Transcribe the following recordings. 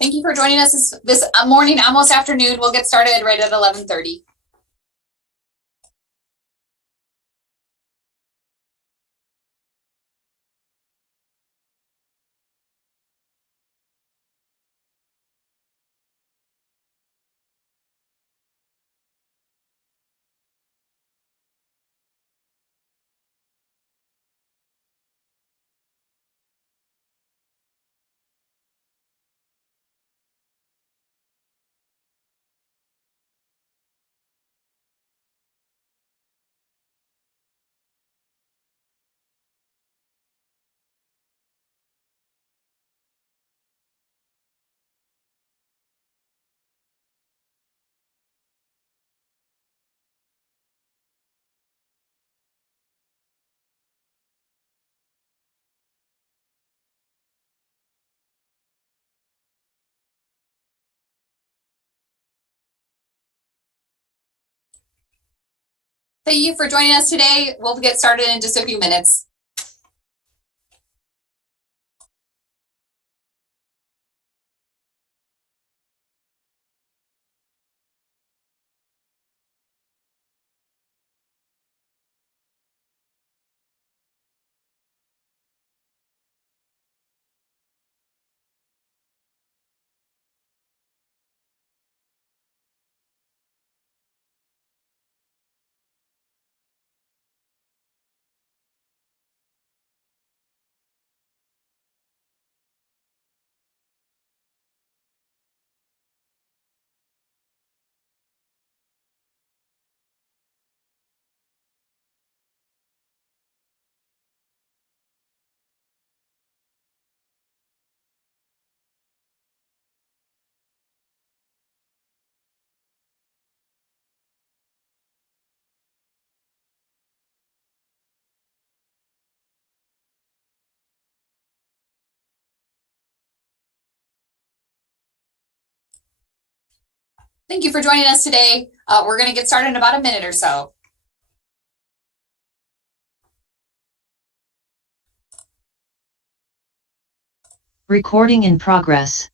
Thank you for joining us this morning, almost afternoon. We'll get started right at 11:30. Thank you for joining us today. We'll get started in just a few minutes. Thank you for joining us today. We're going to get started in about a minute or so. Recording in progress.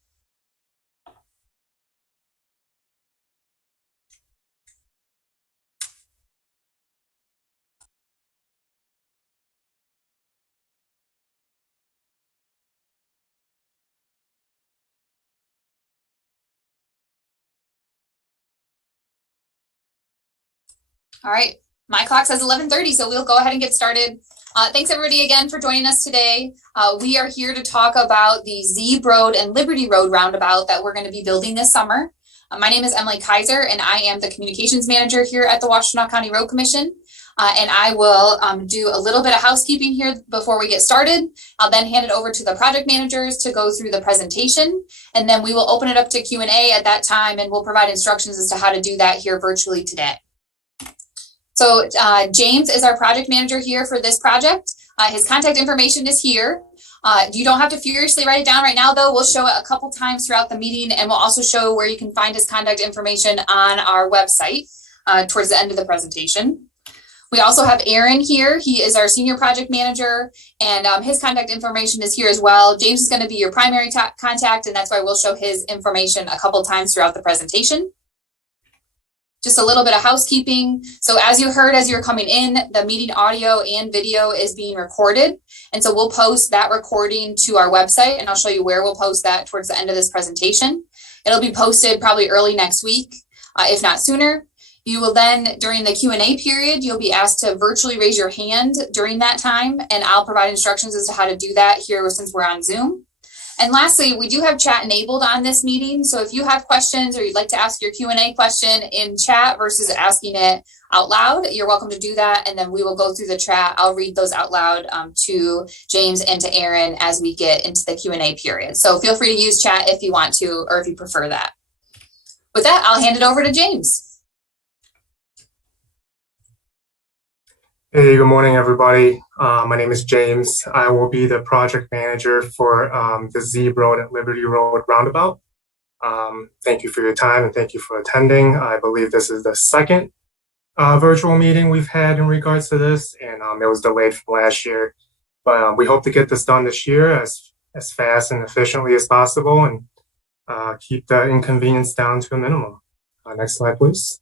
All right, my clock says 11:30, so we'll go ahead and get started. Thanks everybody again for joining us today. We are here to talk about the Zeeb Road and Liberty Road roundabout that we're going to be building this summer. My name is Emily Kaiser, and I am the communications manager here at the Washtenaw County Road Commission. And I will do a little bit of housekeeping here before we get started. I'll then hand it over to the project managers to go through the presentation, and then we will open it up to Q&A at that time, and we'll provide instructions as to how to do that here virtually today. So James is our project manager here for this project. His contact information is here. You don't have to furiously write it down right now, though. We'll show it a couple times throughout the meeting, and we'll also show where you can find his contact information on our website towards the end of the presentation. We also have Aaron here. He is our senior project manager, and his contact information is here as well. James is going to be your primary contact, and that's why we'll show his information a couple times throughout the presentation. Just a little bit of housekeeping. So as you heard as you're coming in, the meeting audio and video is being recorded. And so we'll post that recording to our website, and I'll show you where we'll post that towards the end of this presentation. It'll be posted probably early next week, if not sooner. You will then, during the Q&A period, you'll be asked to virtually raise your hand during that time, and I'll provide instructions as to how to do that here since we're on Zoom. And lastly, we do have chat enabled on this meeting. So if you have questions or you'd like to ask your Q&A question in chat versus asking it out loud, you're welcome to do that. And then we will go through the chat. I'll read those out loud to James and to Aaron as we get into the Q&A period. So feel free to use chat if you want to, or if you prefer that. With that, I'll hand it over to James. Hey, good morning, everybody. My name is James. I will be the project manager for the Zeeb Road and Liberty Road Roundabout. Thank you for your time and thank you for attending. I believe this is the second virtual meeting we've had in regards to this, and it was delayed from last year. But we hope to get this done this year as fast and efficiently as possible. And keep the inconvenience down to a minimum. Next slide, please.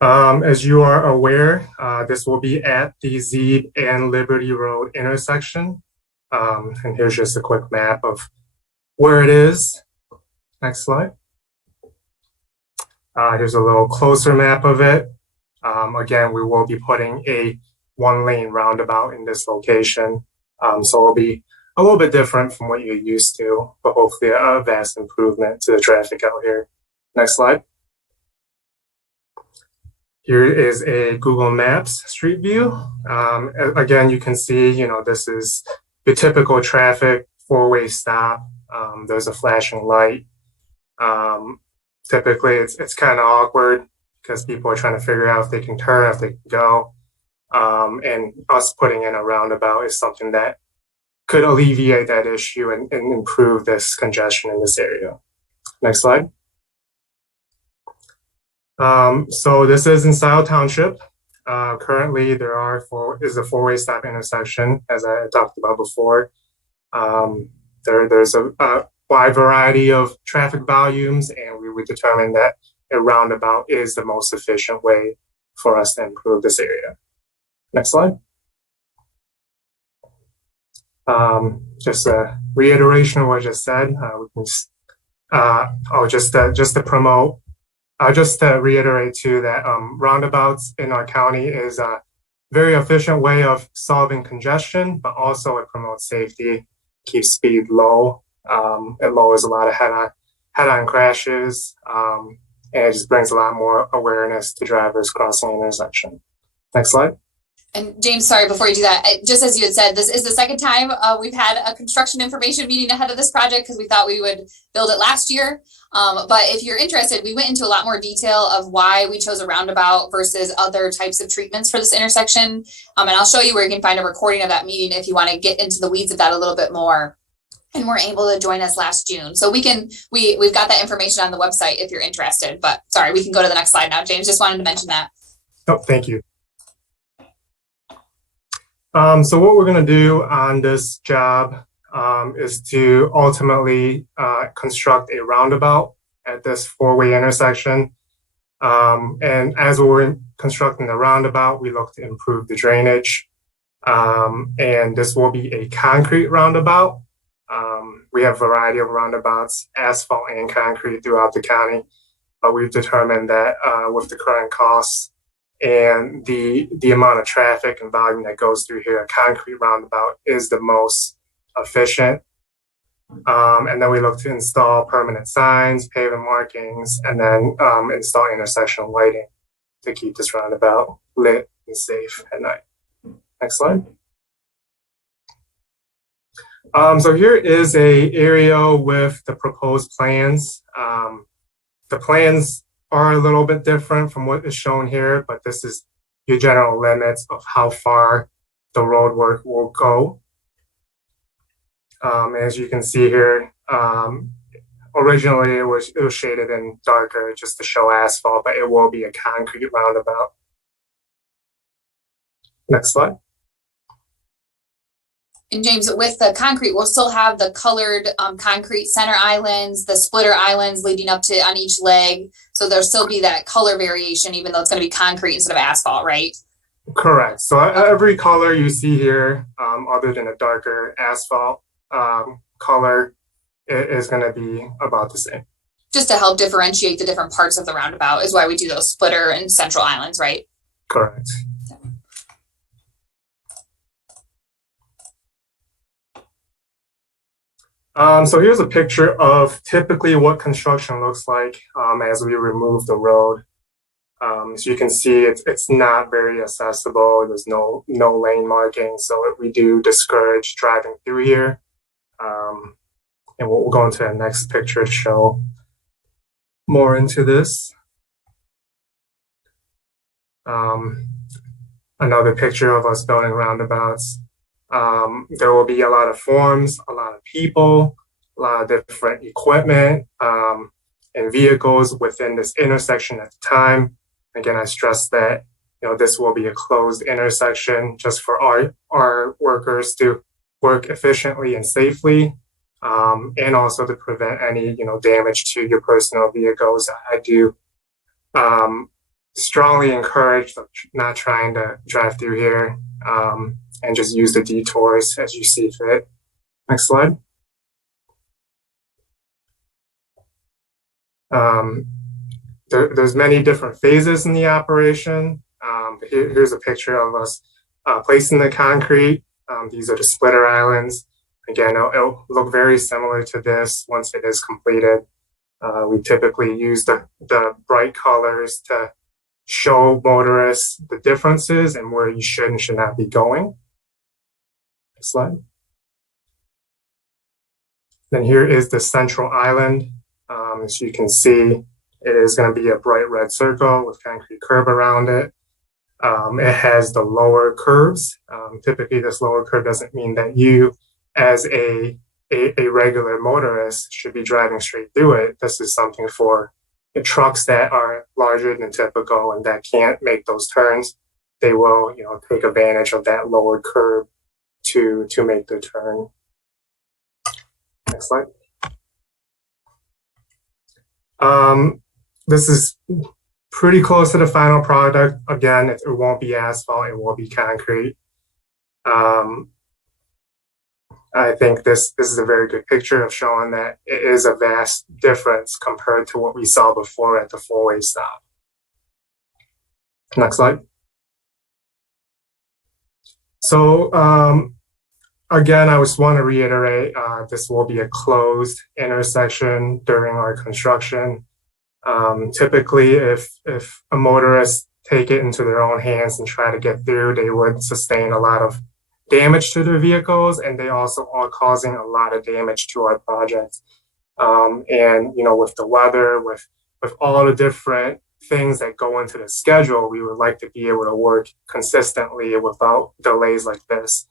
As you are aware, this will be at the Zeeb and Liberty Road intersection. And here's just a quick map of where it is. Next slide. Here's a little closer map of it. Again, we will be putting a one-lane roundabout in this location. So it'll be a little bit different from what you're used to, but hopefully a vast improvement to the traffic out here. Next slide. Here is a Google Maps street view. Again, you can see, this is the typical traffic, four-way stop. There's a flashing light. Typically, it's kind of awkward because people are trying to figure out if they can turn, if they can go. And us putting in a roundabout is something that could alleviate that issue and improve this congestion in this area. Next slide. So this is in Style Township. Currently, is a four-way stop intersection, as I talked about before. There's a wide variety of traffic volumes, and we would determine that a roundabout is the most efficient way for us to improve this area. Next slide. Just a reiteration of what I just said. Just to reiterate too that roundabouts in our county is a very efficient way of solving congestion, but also it promotes safety, keeps speed low. It lowers a lot of head-on crashes, and it just brings a lot more awareness to drivers crossing an intersection. Next slide. And James, sorry, before you do that, just as you had said, this is the second time we've had a construction information meeting ahead of this project because we thought we would build it last year. But if you're interested, we went into a lot more detail of why we chose a roundabout versus other types of treatments for this intersection. And I'll show you where you can find a recording of that meeting if you want to get into the weeds of that a little bit more. And were able to join us last June. So we've got that information on the website if you're interested. But sorry, we can go to the next slide now. James, just wanted to mention that. Oh, thank you. So what we're going to do on this job is to ultimately construct a roundabout at this four-way intersection. And as we're constructing the roundabout, we look to improve the drainage. And this will be a concrete roundabout. We have a variety of roundabouts, asphalt and concrete throughout the county. But we've determined that with the current costs and the amount of traffic and volume that goes through here, a concrete roundabout is the most efficient. And then we look to install permanent signs, pavement markings, and then install intersection lighting to keep this roundabout lit and safe at night. Next slide. So here is a area with the proposed plans. The plans are a little bit different from what is shown here, but this is your general limits of how far the road work will go. As you can see here, originally it was shaded in darker just to show asphalt, but it will be a concrete roundabout. Next slide. And James, with the concrete, we'll still have the colored concrete center islands, the splitter islands leading up to on each leg. So there'll still be that color variation, even though it's going to be concrete instead of asphalt, right? Correct. So every color you see here, other than a darker asphalt color, is going to be about the same. Just to help differentiate the different parts of the roundabout is why we do those splitter and central islands, right? Correct. So here's a picture of typically what construction looks like as we remove the road. So you can see it's not very accessible. There's no lane marking, so we do discourage driving through here. And we'll go into the next picture to show more into this. Another picture of us building roundabouts. There will be a lot of forms, a lot of people, a lot of different equipment and vehicles within this intersection at the time. Again, I stress that this will be a closed intersection just for our workers to work efficiently and safely. and also to prevent any, damage to your personal vehicles. I do strongly encourage not trying to drive through here, and just use the detours as you see fit. Next slide. There's many different phases in the operation. Here's a picture of us placing the concrete. These are the splitter islands. Again, it'll look very similar to this once it is completed. We typically use the bright colors to show motorists the differences and where you should and should not be going. Next slide. Then here is the central island. As you can see, it is going to be a bright red circle with concrete curb around it. It has the lower curves. Typically, this lower curve doesn't mean that you, as a regular motorist, should be driving straight through it. This is something for the trucks that are larger than typical and that can't make those turns. They will, take advantage of that lower curve to make the turn. Next slide. This is pretty close to the final product. Again, it won't be asphalt, it will be concrete. I think this is a very good picture of showing that it is a vast difference compared to what we saw before at the four-way stop. Next slide. So again, I just want to reiterate, this will be a closed intersection during our construction. Typically, if a motorist take it into their own hands and try to get through, they would sustain a lot of damage to their vehicles, and they also are causing a lot of damage to our project. And with the weather, with all the different things that go into the schedule, we would like to be able to work consistently without delays like this.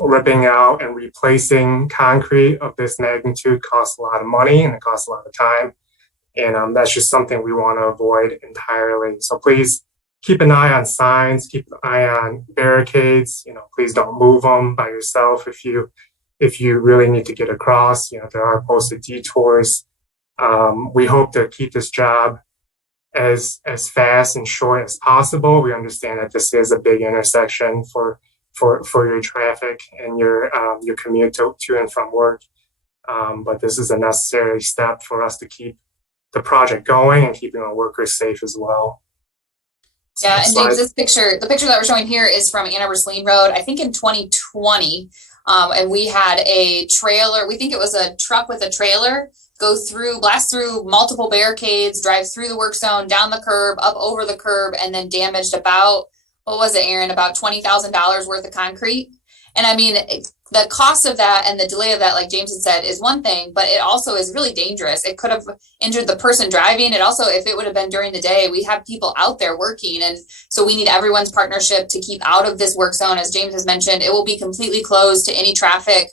Ripping out and replacing concrete of this magnitude costs a lot of money and it costs a lot of time. And that's just something we want to avoid entirely. So please keep an eye on signs, keep an eye on barricades. Please don't move them by yourself if you really need to get across. There are posted detours. We hope to keep this job as fast and short as possible. We understand that this is a big intersection for your traffic and your commute to and from work. But this is a necessary step for us to keep the project going and keeping our workers safe as well. Yeah, and James, the picture that we're showing here is from Ann Arbor Saline Road, I think in 2020. And we had a trailer, we think it was a truck with a trailer, blast through multiple barricades, drive through the work zone, down the curb, up over the curb, and then damaged about, what was it, Aaron, about $20,000 worth of concrete. And I mean, the cost of that and the delay of that, like James had said, is one thing, but it also is really dangerous. It could have injured the person driving. It also, if it would have been during the day, we have people out there working. And so we need everyone's partnership to keep out of this work zone. As James has mentioned, it will be completely closed to any traffic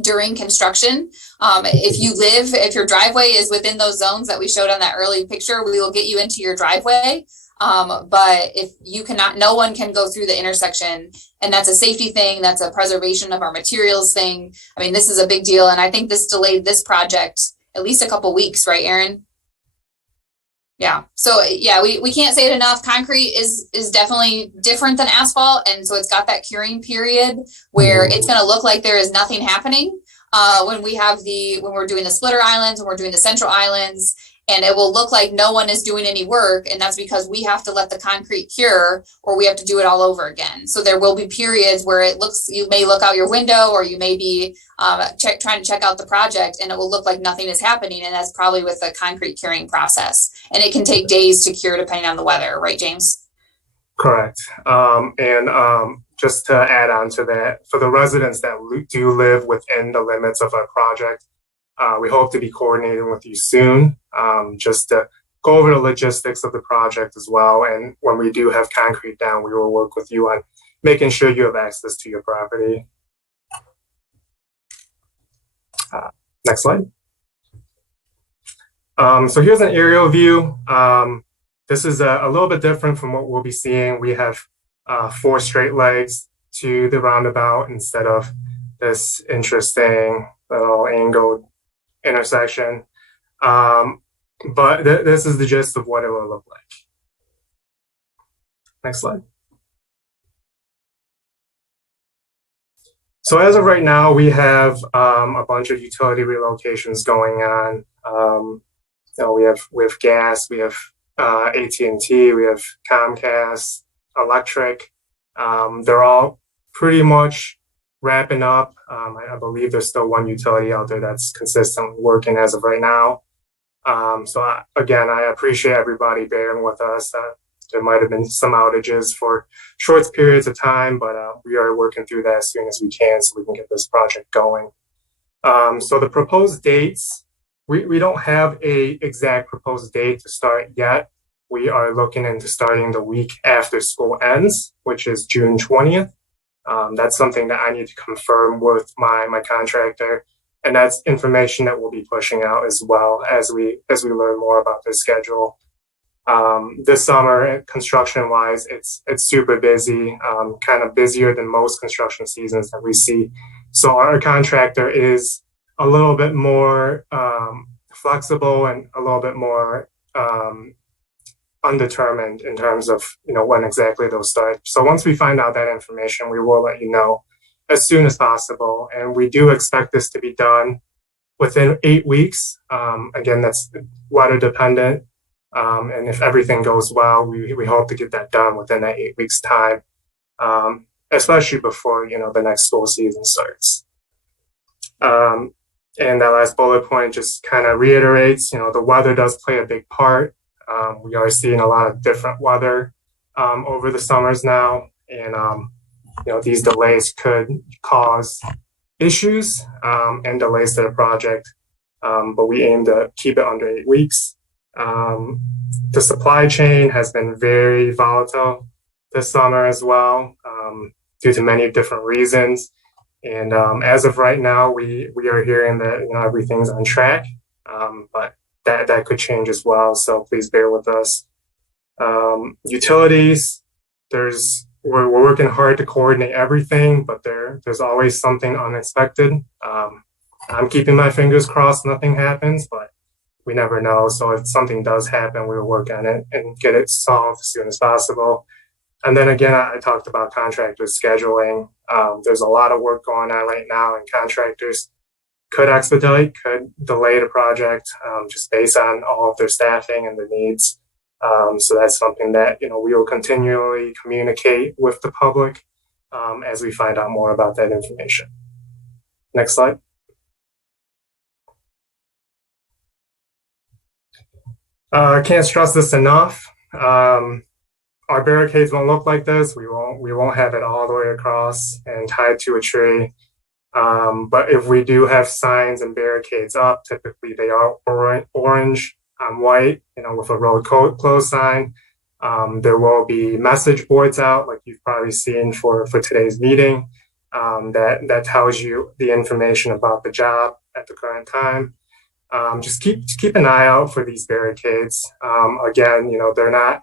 during construction. If your driveway is within those zones that we showed on that early picture, we will get you into your driveway. But if you cannot, no one can go through the intersection, and that's a safety thing. That's a preservation of our materials thing. I mean, this is a big deal. And I think this delayed this project at least a couple weeks, right, Aaron? Yeah. So yeah, we can't say it enough. Concrete is definitely different than asphalt. And so it's got that curing period where it's going to look like there is nothing happening. When we're doing the splitter islands, when we're doing the central islands, and it will look like no one is doing any work. And that's because we have to let the concrete cure, or we have to do it all over again. So there will be periods where you may look out your window, or you may be trying to check out the project, and it will look like nothing is happening. And that's probably with the concrete curing process. And it can take days to cure depending on the weather. Right, James? Correct. Just to add on to that, for the residents that do live within the limits of our project, we hope to be coordinating with you soon, just to go over the logistics of the project as well. And when we do have concrete down, we will work with you on making sure you have access to your property. Next slide. So here's an aerial view. This is a little bit different from what we'll be seeing. We have 4 straight legs to the roundabout instead of this interesting little angled intersection. But this is the gist of what it will look like. Next slide. So as of right now, we have a bunch of utility relocations going on. We have gas, we have AT&T, we have Comcast, electric. They're all pretty much wrapping up. I believe there's still one utility out there that's consistently working as of right now. Again, I appreciate everybody bearing with us. There might have been some outages for short periods of time, but we are working through that as soon as we can so we can get this project going. So the proposed dates, we don't have a exact proposed date to start yet. We are looking into starting the week after school ends, which is June 20th. That's something that I need to confirm with my contractor. And that's information that we'll be pushing out as well as we learn more about their schedule. This summer, construction-wise, it's super busy, kind of busier than most construction seasons that we see. So our contractor is a little bit more flexible and a little bit more undetermined in terms of when exactly they'll start. So once we find out that information, we will let you know as soon as possible. And we do expect this to be done within 8 weeks. Again, that's weather dependent. And if everything goes well, we hope to get that done within that 8 weeks time, especially before, the next school season starts. And that last bullet point just kind of reiterates, the weather does play a big part. We are seeing a lot of different weather over the summers now. And, these delays could cause issues and delays to the project. But we aim to keep it under 8 weeks. The supply chain has been very volatile this summer as well, due to many different reasons. And as of right now, we are hearing that everything's on track, but that could change as well. So please bear with us. Utilities, we're working hard to coordinate everything, but there's always something unexpected. I'm keeping my fingers crossed nothing happens, but we never know. So if something does happen, we'll work on it and get it solved as soon as possible. And then again, I talked about contractors scheduling. There's a lot of work going on right now, and contractors could expedite, could delay the project just based on all of their staffing and their needs. So that's something that we will continually communicate with the public as we find out more about that information. Next slide. I can't stress this enough. Our barricades won't look like this. We won't have it all the way across and tied to a tree. But if we do have signs and barricades up, typically they are orange on white, with a road closed sign. There will be message boards out, like you've probably seen for today's meeting, that tells you the information about the job at the current time. Just keep an eye out for these barricades. Again, they're not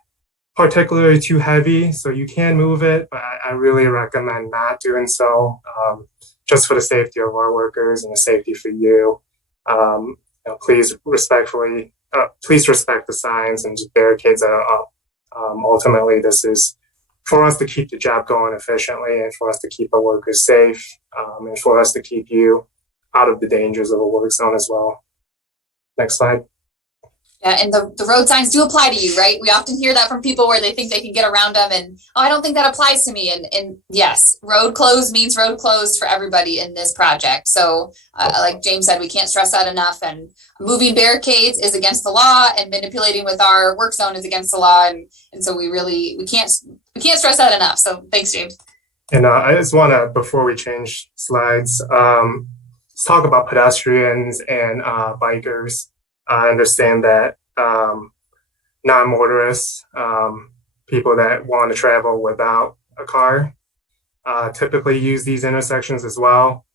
particularly too heavy, so you can move it, but I really recommend not doing so, just for the safety of our workers and the safety for you. Please respect the signs and just barricades that are up. Ultimately, this is for us to keep the job going efficiently and for us to keep our workers safe, and for us to keep you out of the dangers of a work zone as well. Next slide. Yeah, and the road signs do apply to you, right? We often hear that from people where they think they can get around them and, I don't think that applies to me. And yes, road closed means road closed for everybody in this project. So like James said, we can't stress that enough. And moving barricades is against the law, and manipulating with our work zone is against the law. And so we can't stress that enough. So thanks, James. And I just want to, before we change slides, let's talk about pedestrians and bikers. I understand that non-motorists, people that want to travel without a car, typically use these intersections as well.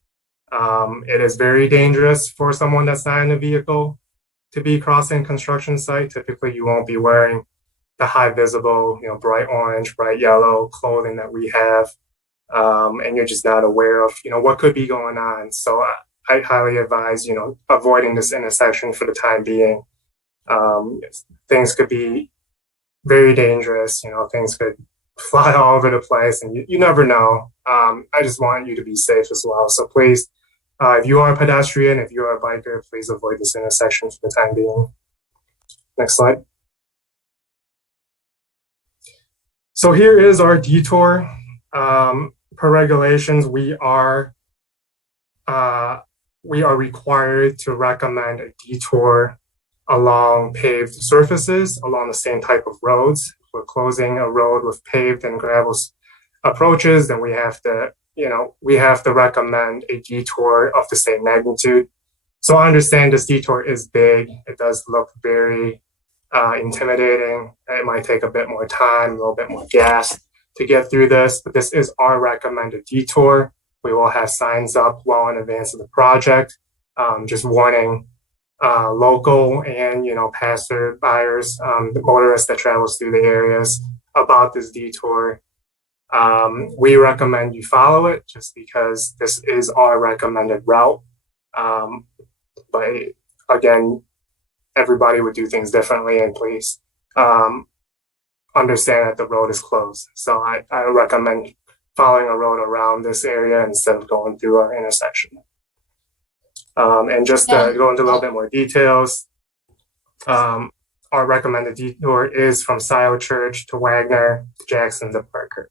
It is very dangerous for someone that's not in a vehicle to be crossing a construction site. Typically, you won't be wearing the high visible, bright orange, bright yellow clothing that we have. and you're just not aware of, what could be going on. So I highly advise, avoiding this intersection for the time being. Things could be very dangerous, things could fly all over the place, and you never know. I just want you to be safe as well. So please, if you are a pedestrian, if you are a biker, please avoid this intersection for the time being. Next slide. So here is our detour. Per regulations, we are required to recommend a detour along paved surfaces, along the same type of roads. If we're closing a road with paved and gravel approaches, then we have to recommend a detour of the same magnitude. So I understand this detour is big. It does look very intimidating. It might take a bit more time, a little bit more gas to get through this, but this is our recommended detour. We will have signs up well in advance of the project, just warning local and passer buyers, the motorists that travels through the areas about this detour. We recommend you follow it just because this is our recommended route. But again, everybody would do things differently, and please understand that the road is closed. So I recommend following a road around this area instead of going through our intersection. And just to go into a little bit more details, our recommended detour is from Scioto Church to Wagner, to Jackson, to Parker.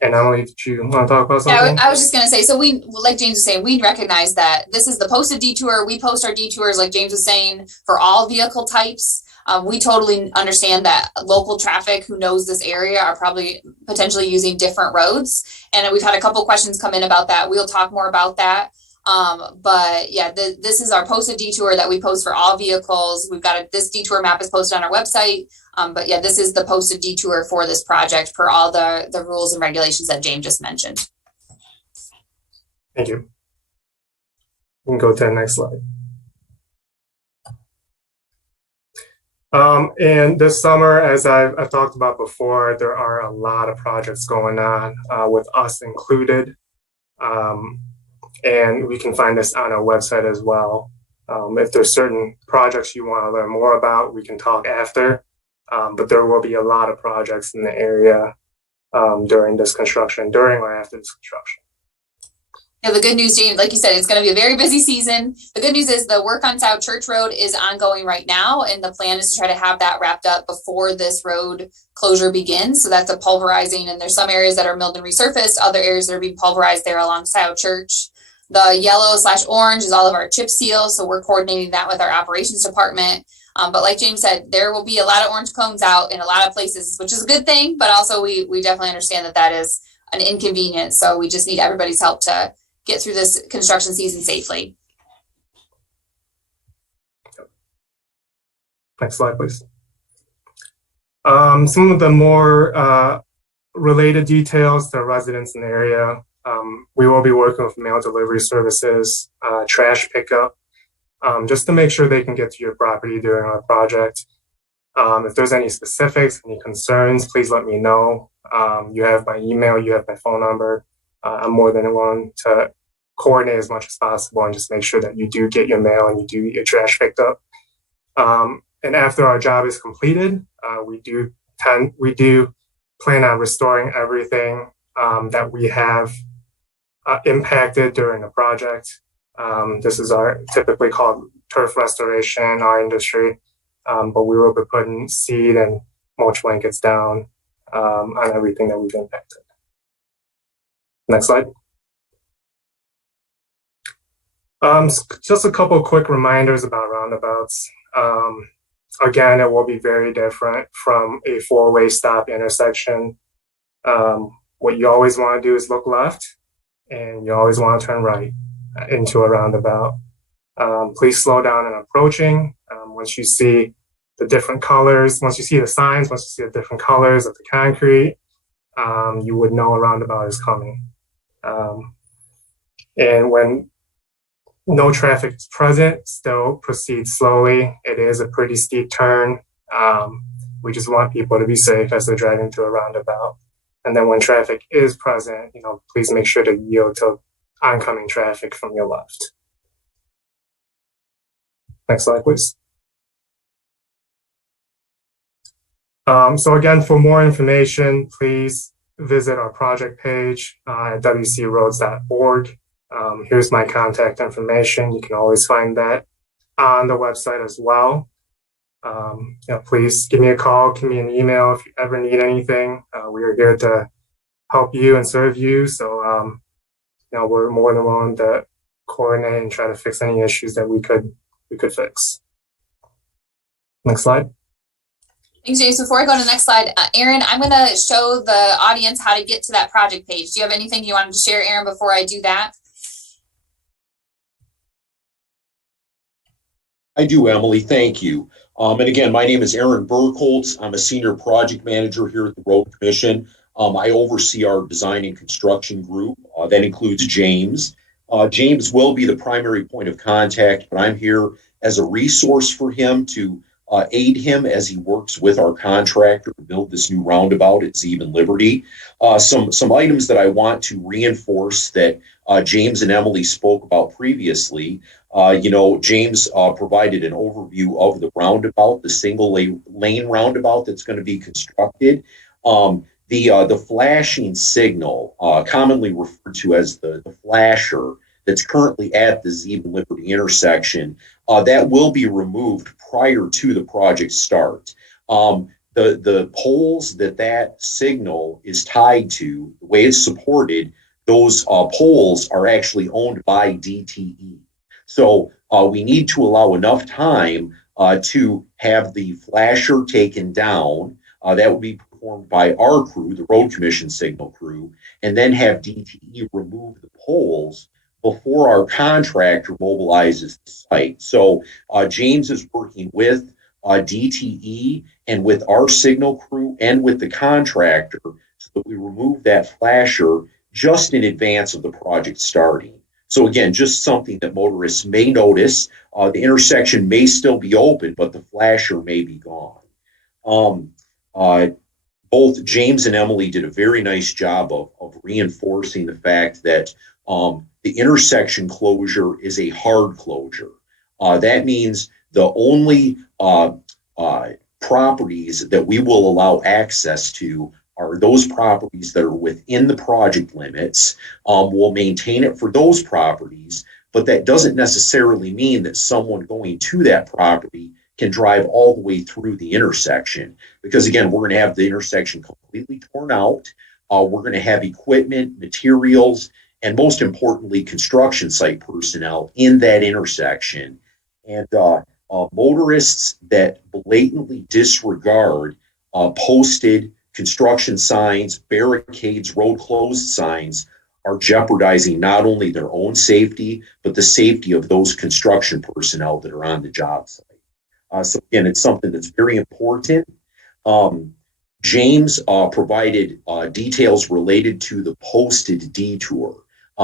And Emily, did you want to talk about something? Yeah, I was just going to say, so we, like James was saying, we recognize that this is the posted detour. We post our detours, like James was saying, for all vehicle types. We totally understand that local traffic who knows this area are probably potentially using different roads. And we've had a couple questions come in about that. We'll talk more about that. But yeah, this is our posted detour that we post for all vehicles. We've got this detour map is posted on our website. But yeah, this is the posted detour for this project per all the rules and regulations that James just mentioned. Thank you. We can go to the next slide. And this summer, as I've talked about before, there are a lot of projects going on, with us included. And we can find this on our website as well. If there's certain projects you want to learn more about, we can talk after. But there will be a lot of projects in the area during or after this construction. Yeah, the good news, James, like you said, it's going to be a very busy season. The good news is the work on South Church Road is ongoing right now, and the plan is to try to have that wrapped up before this road closure begins. So that's a pulverizing, and there's some areas that are milled and resurfaced, other areas that are being pulverized there along South Church. The yellow/orange is all of our chip seal, so we're coordinating that with our operations department. But like James said, there will be a lot of orange cones out in a lot of places, which is a good thing, but also we definitely understand that is an inconvenience. So we just need everybody's help to get through this construction season safely. Next slide, please. Some of the more related details to residents in the area. We will be working with mail delivery services, trash pickup, just to make sure they can get to your property during our project. If there's any specifics, any concerns, please let me know. You have my email, you have my phone number. I'm more than willing to coordinate as much as possible and just make sure that you do get your mail and you do get your trash picked up. And after our job is completed, we do plan on restoring everything that we have impacted during the project. This is our typically called turf restoration in our industry, but we will be putting seed and mulch blankets down on everything that we've impacted. Next slide. Just a couple quick reminders about roundabouts. Again, it will be very different from a four-way stop intersection. What you always want to do is look left, and you always want to turn right into a roundabout. Please slow down in approaching. Once you see the different colors, once you see the signs, once you see the different colors of the concrete, you would know a roundabout is coming. And when no traffic is present, still proceed slowly. It is a pretty steep turn. We just want people to be safe as they're driving through a roundabout. And then when traffic is present, please make sure to yield to oncoming traffic from your left. Next slide, please. So again, for more information, please visit our project page at wcroads.org. Here's my contact information. You can always find that on the website as well. Please give me a call, give me an email if you ever need anything. We are here to help you and serve you. So, we're more than willing to coordinate and try to fix any issues that we could fix. Next slide. Thanks, James. Before I go to the next slide, Aaron, I'm going to show the audience how to get to that project page. Do you have anything you wanted to share, Aaron, before I do that? I do, Emily. Thank you. And again, my name is Aaron Burkholz. I'm a senior project manager here at the Road Commission. I oversee our design and construction group. That includes James. James will be the primary point of contact, but I'm here as a resource for him to aid him as he works with our contractor to build this new roundabout at Zeeb and Liberty. Some items that I want to reinforce that James and Emily spoke about previously. James provided an overview of the roundabout, the single lane roundabout that's going to be constructed. The flashing signal, commonly referred to as the flasher, that's currently at the Zeeb and Liberty intersection, that will be removed prior to the project start. The poles that signal is tied to, the way it's supported, those poles are actually owned by DTE. So we need to allow enough time to have the flasher taken down. That would be performed by our crew, the Road Commission signal crew, and then have DTE remove the poles before our contractor mobilizes the site. So James is working with DTE and with our signal crew and with the contractor so that we remove that flasher just in advance of the project starting. So again, just something that motorists may notice. The intersection may still be open, but the flasher may be gone. Both James and Emily did a very nice job of reinforcing the fact that the intersection closure is a hard closure. That means the only properties that we will allow access to are those properties that are within the project limits. We'll maintain it for those properties, but that doesn't necessarily mean that someone going to that property can drive all the way through the intersection. Because again, we're going to have the intersection completely torn out. We're going to have equipment, materials, and most importantly, construction site personnel in that intersection. And motorists that blatantly disregard posted construction signs, barricades, road closed signs are jeopardizing not only their own safety, but the safety of those construction personnel that are on the job site. So again, it's something that's very important. James provided details related to the posted detour.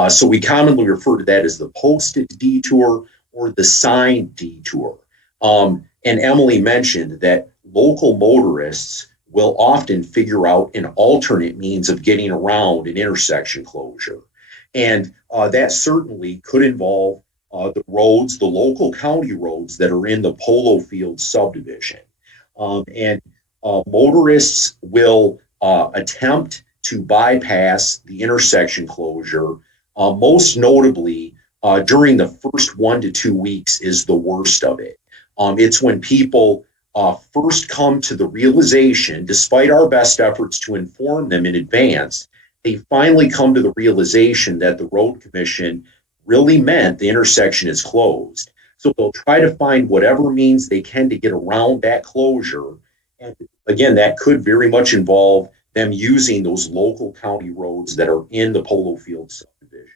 So we commonly refer to that as the posted detour or the signed detour. And Emily mentioned that local motorists will often figure out an alternate means of getting around an intersection closure. And that certainly could involve the roads, the local county roads that are in the Polo Field subdivision. And motorists will attempt to bypass the intersection closure. Most notably, during the first 1 to 2 weeks is the worst of it. It's when people first come to the realization, despite our best efforts to inform them in advance, they finally come to the realization that the Road Commission really meant the intersection is closed. So they'll try to find whatever means they can to get around that closure. And again, that could very much involve them using those local county roads that are in the Polo Field subdivision.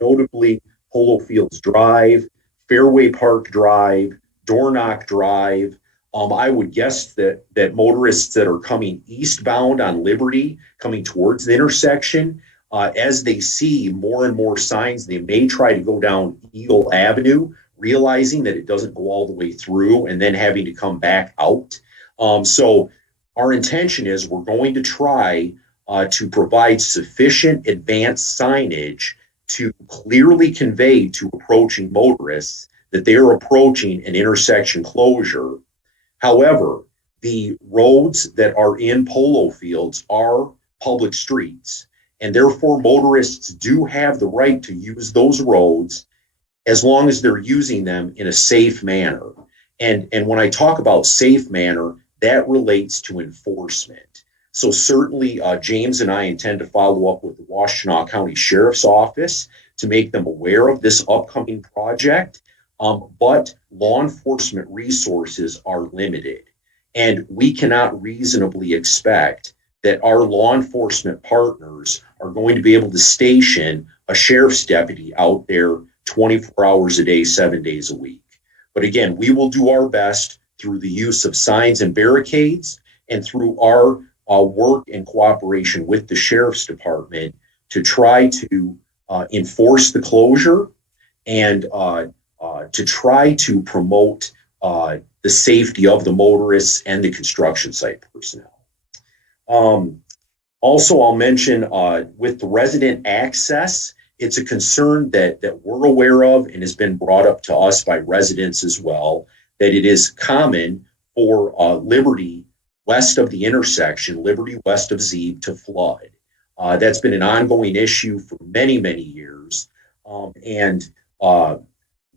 Notably, Polo Fields Drive, Fairway Park Drive, Dornock Drive. I would guess that motorists that are coming eastbound on Liberty, coming towards the intersection, as they see more and more signs, they may try to go down Eagle Avenue, realizing that it doesn't go all the way through and then having to come back out. So our intention is we're going to try to provide sufficient advanced signage to clearly convey to approaching motorists that they are approaching an intersection closure. However, the roads that are in polo fields are public streets, and therefore motorists do have the right to use those roads as long as they're using them in a safe manner. And when I talk about safe manner, that relates to enforcement. So certainly James and I intend to follow up with the Washtenaw County Sheriff's Office to make them aware of this upcoming project. But law enforcement resources are limited, and we cannot reasonably expect that our law enforcement partners are going to be able to station a sheriff's deputy out there 24 hours a day, 7 days a week. But again, we will do our best through the use of signs and barricades and through our work and cooperation with the sheriff's department to try to enforce the closure and to try to promote the safety of the motorists and the construction site personnel. Also, I'll mention with the resident access, it's a concern that we're aware of and has been brought up to us by residents as well, that it is common for Liberty west of the intersection, Liberty west of Zeeb, to flood. That's been an ongoing issue for many, many years. And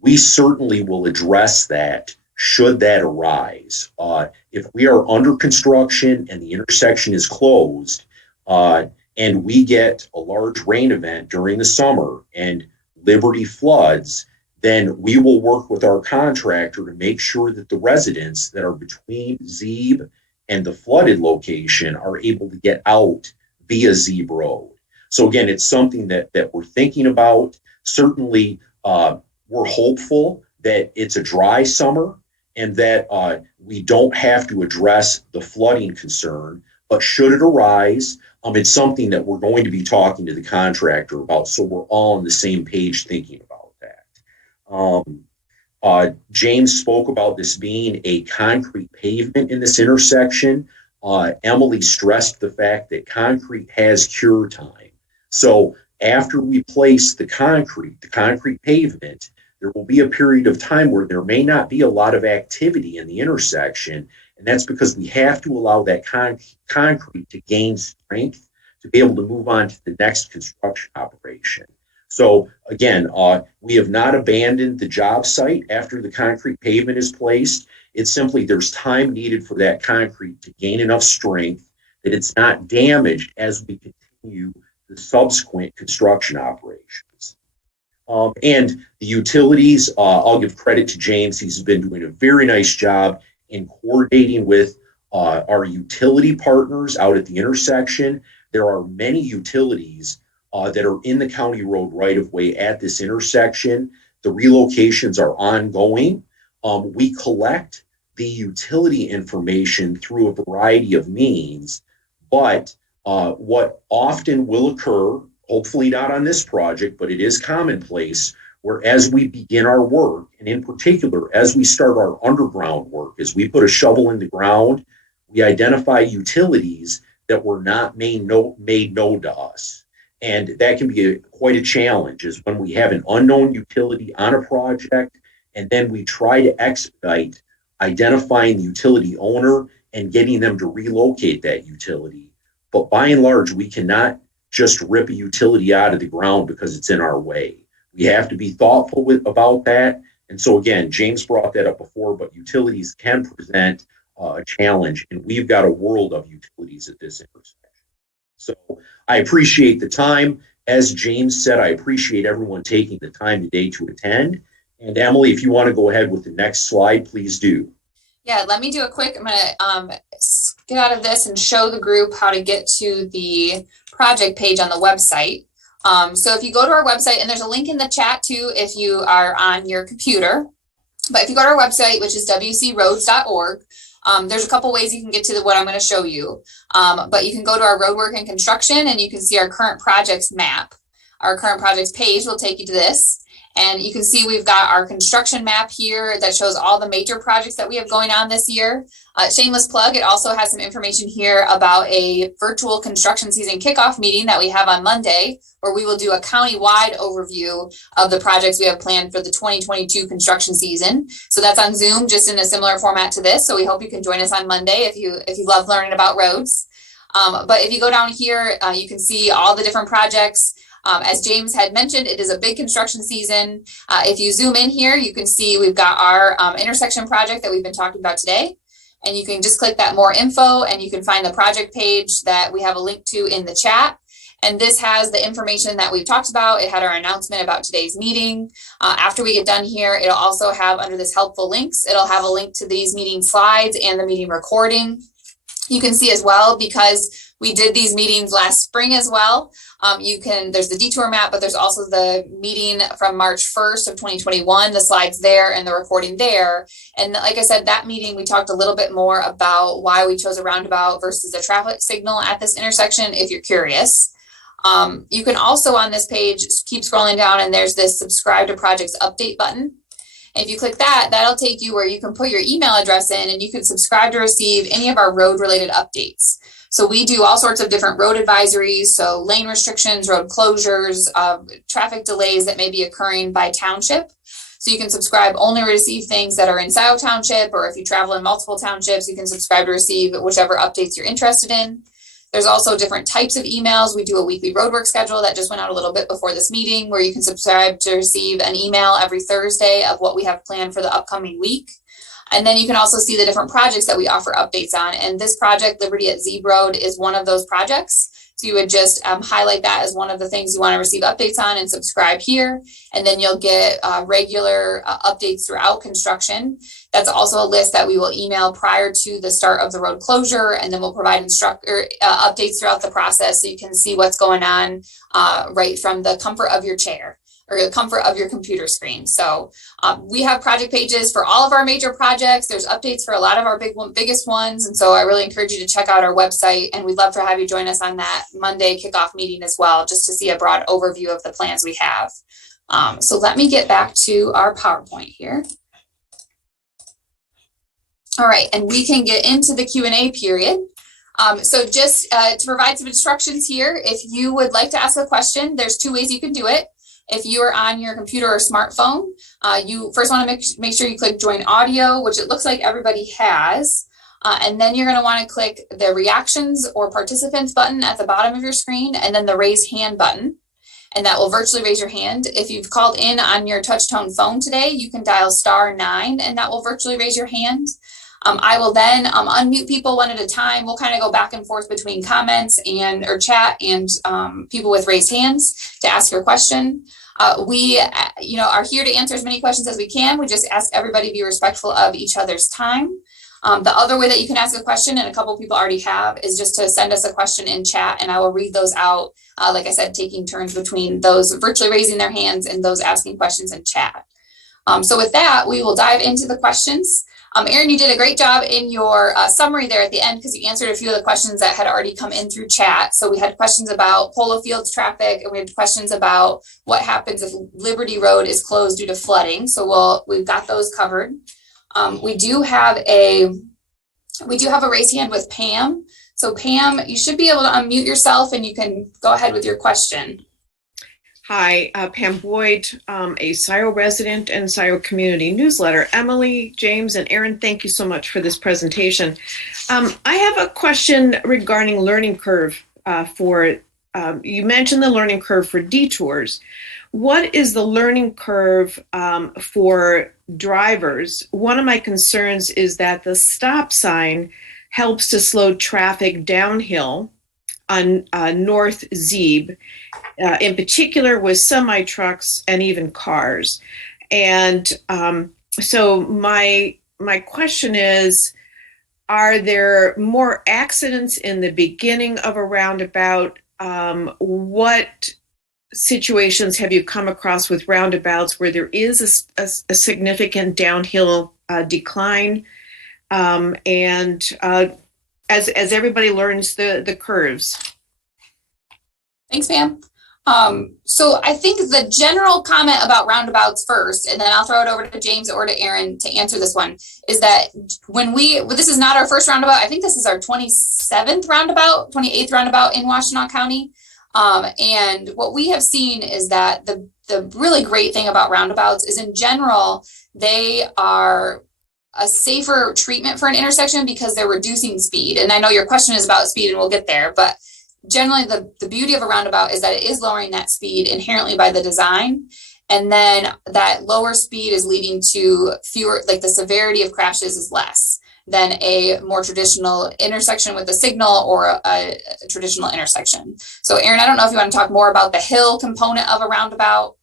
we certainly will address that should that arise. If we are under construction and the intersection is closed, and we get a large rain event during the summer and Liberty floods, then we will work with our contractor to make sure that the residents that are between Zeeb and the flooded location are able to get out via Zeeb Road. So again, it's something that we're thinking about. Certainly, we're hopeful that it's a dry summer and that we don't have to address the flooding concern. But should it arise, it's something that we're going to be talking to the contractor about, so we're all on the same page thinking about that. James spoke about this being a concrete pavement in this intersection. Emily stressed the fact that concrete has cure time. So after we place the concrete pavement, there will be a period of time where there may not be a lot of activity in the intersection. And that's because we have to allow that concrete to gain strength to be able to move on to the next construction operation. So again, we have not abandoned the job site after the concrete pavement is placed. It's simply there's time needed for that concrete to gain enough strength that it's not damaged as we continue the subsequent construction operations. And the utilities, I'll give credit to James. He's been doing a very nice job in coordinating with our utility partners out at the intersection. There are many utilities that are in the county road right of way at this intersection. The relocations are ongoing. We collect the utility information through a variety of means, but what often will occur, hopefully not on this project, but it is commonplace, where as we begin our work, and in particular, as we start our underground work, as we put a shovel in the ground, we identify utilities that were not made known to us. And that can be quite a challenge, is when we have an unknown utility on a project, and then we try to expedite identifying the utility owner and getting them to relocate that utility. But by and large, we cannot just rip a utility out of the ground because it's in our way. We have to be thoughtful about that. And so again, James brought that up before, but utilities can present a challenge, and we've got a world of utilities at this intersection. So I appreciate the time. As James said, I appreciate everyone taking the time today to attend. And Emily, if you want to go ahead with the next slide, please do. Yeah, let me do a quick, I'm gonna get out of this and show the group how to get to the project page on the website. So if you go to our website, and there's a link in the chat too if you are on your computer, but if you go to our website, which is wcroads.org, there's a couple ways you can get to what I'm going to show you. But you can go to our roadwork and construction, and you can see our current projects map. Our current projects page will take you to this. And you can see we've got our construction map here that shows all the major projects that we have going on this year. Shameless plug, it also has some information here about a virtual construction season kickoff meeting that we have on Monday, where we will do a county-wide overview of the projects we have planned for the 2022 construction season. So that's on Zoom, just in a similar format to this. So we hope you can join us on Monday if you love learning about roads. But if you go down here, you can see all the different projects. As James had mentioned, it is a big construction season. If you zoom in here, you can see we've got our intersection project that we've been talking about today. And you can just click that more info and you can find the project page that we have a link to in the chat. And this has the information that we've talked about. It had our announcement about today's meeting. After we get done here, it'll also have under this helpful links, it'll have a link to these meeting slides and the meeting recording. You can see as well, because we did these meetings last spring as well. There's the Detour map, but there's also the meeting from March 1st of 2021, the slides there and the recording there. And like I said, that meeting, we talked a little bit more about why we chose a roundabout versus a traffic signal at this intersection, if you're curious. You can also on this page, keep scrolling down and there's this subscribe to projects update button. If you click that, that'll take you where you can put your email address in and you can subscribe to receive any of our road related updates. So we do all sorts of different road advisories, so lane restrictions, road closures, traffic delays that may be occurring by township. So you can subscribe only to receive things that are in Scioto Township, or if you travel in multiple townships, you can subscribe to receive whichever updates you're interested in. There's also different types of emails. We do a weekly roadwork schedule that just went out a little bit before this meeting, where you can subscribe to receive an email every Thursday of what we have planned for the upcoming week. And then you can also see the different projects that we offer updates on. And this project, Liberty at Zeeb Road, is one of those projects. So you would just highlight that as one of the things you want to receive updates on and subscribe here. And then you'll get regular updates throughout construction. That's also a list that we will email prior to the start of the road closure. And then we'll provide updates throughout the process so you can see what's going on right from the comfort of your chair or the comfort of your computer screen. So we have project pages for all of our major projects. There's updates for a lot of our biggest ones. And so I really encourage you to check out our website, and we'd love to have you join us on that Monday kickoff meeting as well, just to see a broad overview of the plans we have. So let me get back to our PowerPoint here. All right, and we can get into the Q&A period. So just to provide some instructions here, if you would like to ask a question, there's two ways you can do it. If you are on your computer or smartphone, you first want to make sure you click join audio, which it looks like everybody has. And then you're going to want to click the reactions or participants button at the bottom of your screen, and then the raise hand button. And that will virtually raise your hand. If you've called in on your touch tone phone today, you can dial *9 and that will virtually raise your hand. I will then unmute people one at a time. We'll kind of go back and forth between comments or chat and people with raised hands to ask your question. We are here to answer as many questions as we can. We just ask everybody to be respectful of each other's time. The other way that you can ask a question, and a couple people already have, is just to send us a question in chat, and I will read those out. Like I said, taking turns between those virtually raising their hands and those asking questions in chat. So with that, we will dive into the questions. Erin, you did a great job in your summary there at the end, because you answered a few of the questions that had already come in through chat. So we had questions about Polo Fields traffic, and we had questions about what happens if Liberty Road is closed due to flooding. So we've got those covered. We do have a raised hand with Pam. So Pam, you should be able to unmute yourself and you can go ahead with your question. Hi, Pam Boyd, a Scioto resident and Scioto Community Newsletter. Emily, James, and Erin, thank you so much for this presentation. I have a question regarding learning curve you mentioned the learning curve for detours. What is the learning curve for drivers? One of my concerns is that the stop sign helps to slow traffic downhill on North Zeeb, in particular with semi-trucks and even cars. And so my question is, are there more accidents in the beginning of a roundabout? What situations have you come across with roundabouts where there is a significant downhill decline? As everybody learns the curves. Thanks, Pam. So I think the general comment about roundabouts first, and then I'll throw it over to James or to Aaron to answer this one, is that this is not our first roundabout. I think this is our 28th roundabout in Washtenaw County. And what we have seen is that the really great thing about roundabouts is, in general, they are a safer treatment for an intersection because they're reducing speed. And I know your question is about speed, and we'll get there, but generally the beauty of a roundabout is that it is lowering that speed inherently by the design. And then that lower speed is leading to fewer, like the severity of crashes is less than a more traditional intersection with a signal or a traditional intersection. So Aaron, I don't know if you want to talk more about the hill component of a roundabout.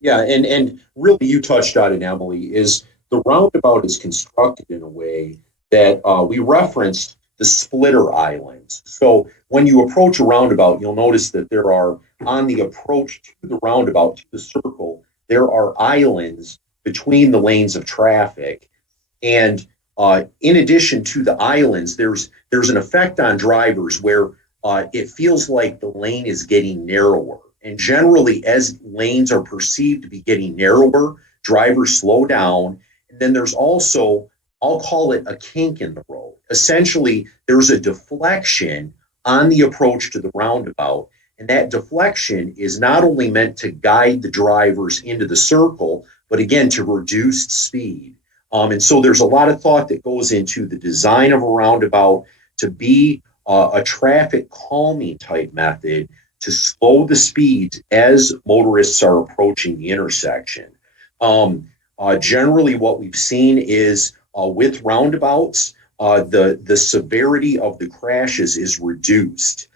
Yeah, and really you touched on it, Emily, is the roundabout is constructed in a way that we referenced the splitter islands. So when you approach a roundabout, you'll notice that there are, on the approach to the roundabout, to the circle, there are islands between the lanes of traffic. And in addition to the islands, there's an effect on drivers where it feels like the lane is getting narrower. And generally, as lanes are perceived to be getting narrower, drivers slow down. And then there's also, I'll call it a kink in the road. Essentially, there's a deflection on the approach to the roundabout. And that deflection is not only meant to guide the drivers into the circle, but again, to reduce speed. And so there's a lot of thought that goes into the design of a roundabout to be a traffic calming type method to slow the speeds as motorists are approaching the intersection. Generally, what we've seen is with roundabouts, the severity of the crashes is reduced.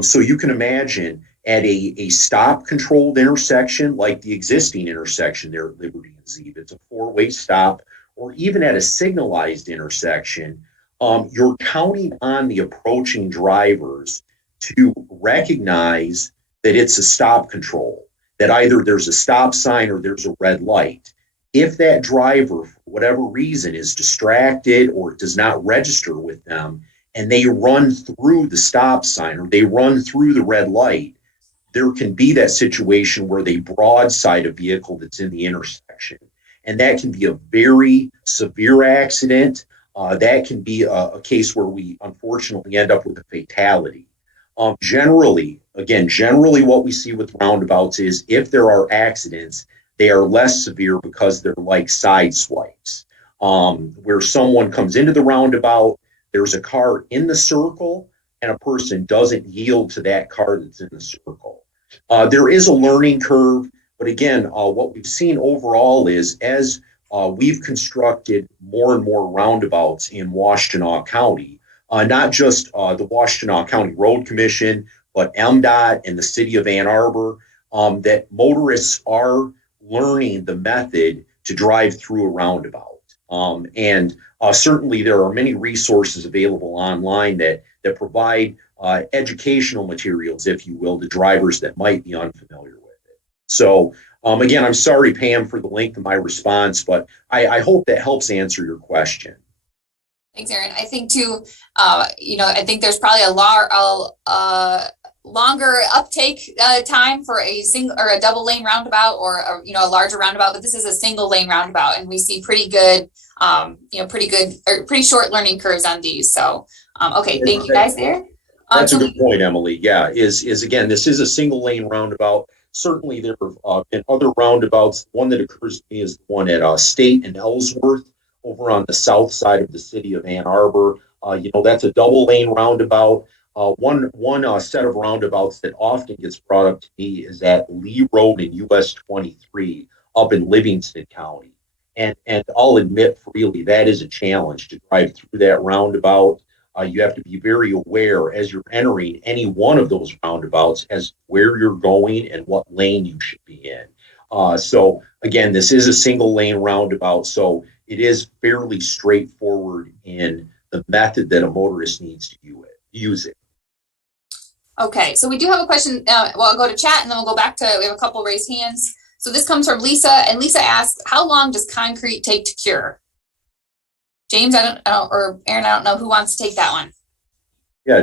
So you can imagine at a stop controlled intersection, like the existing intersection there at Liberty and Zeeb, it's a 4-way stop, or even at a signalized intersection, you're counting on the approaching drivers to recognize that it's a stop control, that either there's a stop sign or there's a red light. If that driver, for whatever reason, is distracted or does not register with them, and they run through the stop sign or they run through the red light, there can be that situation where they broadside a vehicle that's in the intersection. And that can be a very severe accident. That can be a case where we unfortunately end up with a fatality. Generally what we see with roundabouts is if there are accidents, they are less severe because they're like side swipes, where someone comes into the roundabout, there's a car in the circle, and a person doesn't yield to that car that's in the circle. There is a learning curve, but again, what we've seen overall is as we've constructed more and more roundabouts in Washtenaw County, not just the Washtenaw County Road Commission, but MDOT and the city of Ann Arbor, that motorists are learning the method to drive through a roundabout. And certainly there are many resources available online that provide educational materials, if you will, to drivers that might be unfamiliar with it. So again, I'm sorry, Pam, for the length of my response, but I hope that helps answer your question. Thanks, Aaron. I think too, I think there's probably a longer uptake time for a single or a double lane roundabout or a larger roundabout, but this is a single lane roundabout, and we see pretty good pretty short learning curves on these. So, okay, thank you guys there. That's a good point, Emily. Yeah, is again, this is a single lane roundabout. Certainly there have been other roundabouts. One that occurs to me is the one at State and Ellsworth over on the south side of the city of Ann Arbor. That's a double lane roundabout. One set of roundabouts that often gets brought up to me is at Lee Road in US 23 up in Livingston County. And I'll admit freely that is a challenge to drive through that roundabout. You have to be very aware as you're entering any one of those roundabouts as where you're going and what lane you should be in. So again, this is a single lane roundabout, so it is fairly straightforward in the method that a motorist needs to use it. Okay, so we do have a question. I'll go to chat and then we'll go back to, we have a couple raised hands. So this comes from Lisa, and Lisa asks, how long does concrete take to cure? James, or Aaron, I don't know who wants to take that one. Yeah,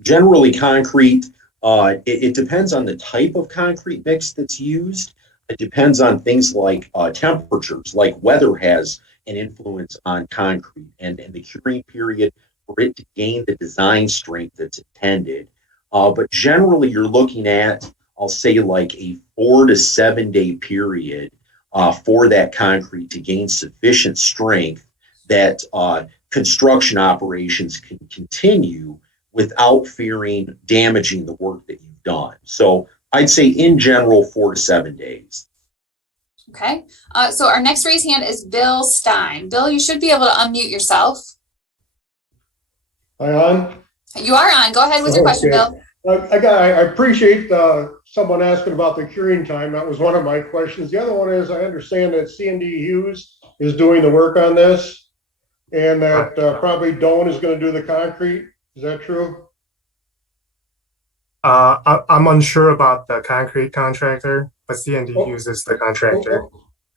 generally concrete It depends on the type of concrete mix that's used. It depends on things like temperatures, like weather has an influence on concrete and the curing period for it to gain the design strength that's intended. But generally, you're looking at, I'll say, like a 4 to 7 day period for that concrete to gain sufficient strength that construction operations can continue without fearing damaging the work that you've done. So I'd say in general, 4 to 7 days. Okay. So our next raised hand is Bill Stein. Bill, you should be able to unmute yourself. Hi, on? You are on. Go ahead with your question, Bill. I appreciate someone asking about the curing time. That was one of my questions. The other one is, I understand that C&D Hughes is doing the work on this, and that probably Doan is going to do the concrete. Is that true? I'm unsure about the concrete contractor, but C&D uses the contractor.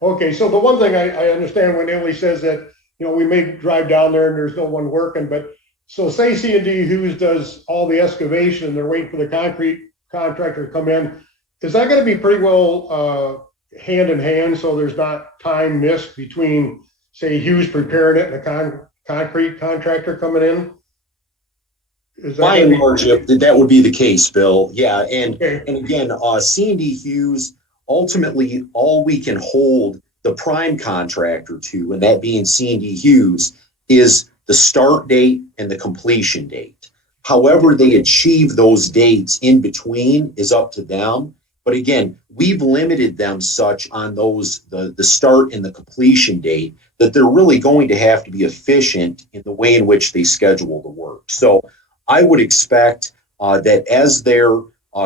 Okay, so the one thing I understand when Emily says that, we may drive down there and there's no one working, but so say C&D Hughes does all the excavation and they're waiting for the concrete contractor to come in. Is that going to be pretty well hand in hand, so there's not time missed between, say, Hughes preparing it and the concrete contractor coming in? By and large, that would be the case, Bill. Yeah, and Okay. and again, C&D Hughes, ultimately, all we can hold the prime contractor to, and that being C&D Hughes, is the start date and the completion date. However they achieve those dates in between is up to them. But again, we've limited them such on those, the start and the completion date, that they're really going to have to be efficient in the way in which they schedule the work. So I would expect that as they're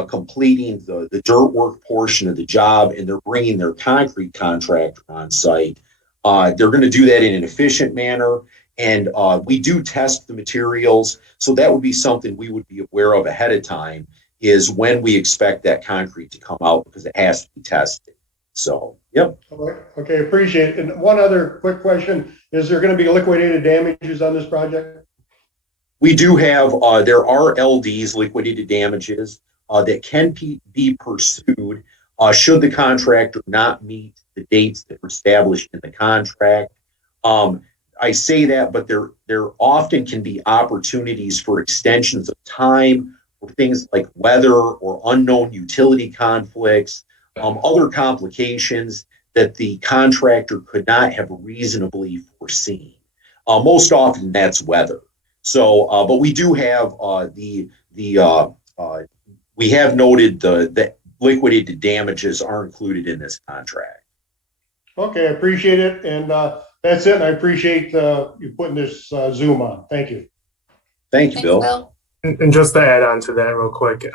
completing the dirt work portion of the job and they're bringing their concrete contractor on site, they're going to do that in an efficient manner. And we do test the materials. So that would be something we would be aware of ahead of time, is when we expect that concrete to come out, because it has to be tested. So, yep. Okay, appreciate it. And one other quick question, is there going to be liquidated damages on this project? We do have, there are LDs, liquidated damages, that can be pursued should the contractor not meet the dates that were established in the contract. I say that, but there often can be opportunities for extensions of time, for things like weather or unknown utility conflicts, other complications that the contractor could not have reasonably foreseen. Most often that's weather. So, but we do have we have noted the liquidated damages are included in this contract. Okay, I appreciate it. And that's it. I appreciate you putting this Zoom on. Thank you. Thank you, Thanks, Bill. Bill. And just to add on to that real quick,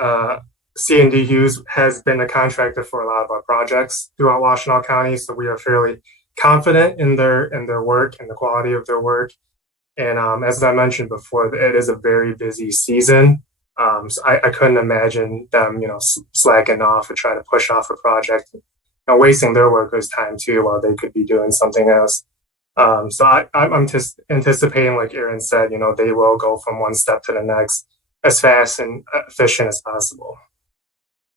C&D Hughes has been a contractor for a lot of our projects throughout Washtenaw County, so we are fairly confident in their work and the quality of their work. And as I mentioned before, it is a very busy season. So I couldn't imagine them, slacking off or trying to push off a project, wasting their workers' time too, while they could be doing something else. So I'm just anticipating, like Aaron said, they will go from one step to the next as fast and efficient as possible.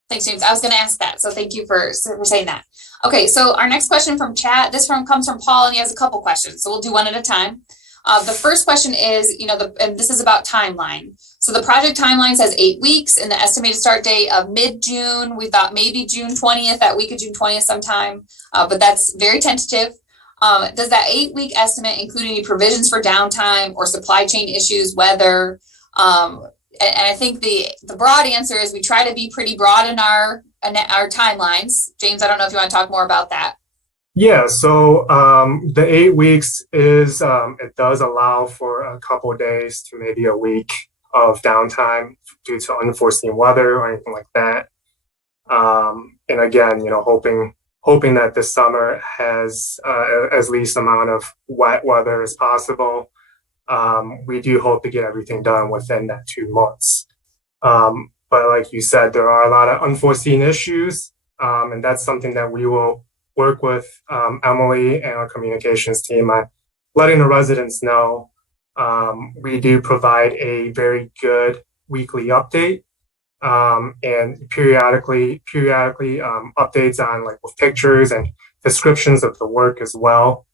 Thanks, James. I was going to ask that, so thank you for saying that. Okay, so our next question from chat, comes from Paul, and he has a couple questions, so we'll do one at a time. The first question is, and this is about timeline. So the project timeline says 8 weeks, and the estimated start date of mid-June. We thought maybe June 20th, that week of June 20th sometime, but that's very tentative. Does that 8-week estimate include any provisions for downtime or supply chain issues, weather? And I think the broad answer is we try to be pretty broad in our timelines. James, I don't know if you want to talk more about that. Yeah, so the 8 weeks is, it does allow for a couple of days to maybe a week of downtime due to unforeseen weather or anything like that. And again, hoping that this summer has as least amount of wet weather as possible. We do hope to get everything done within that 2 months. But like you said, there are a lot of unforeseen issues, and that's something that we will work with Emily and our communications team on letting the residents know. We do provide a very good weekly update and periodically updates on like with pictures and descriptions of the work as well.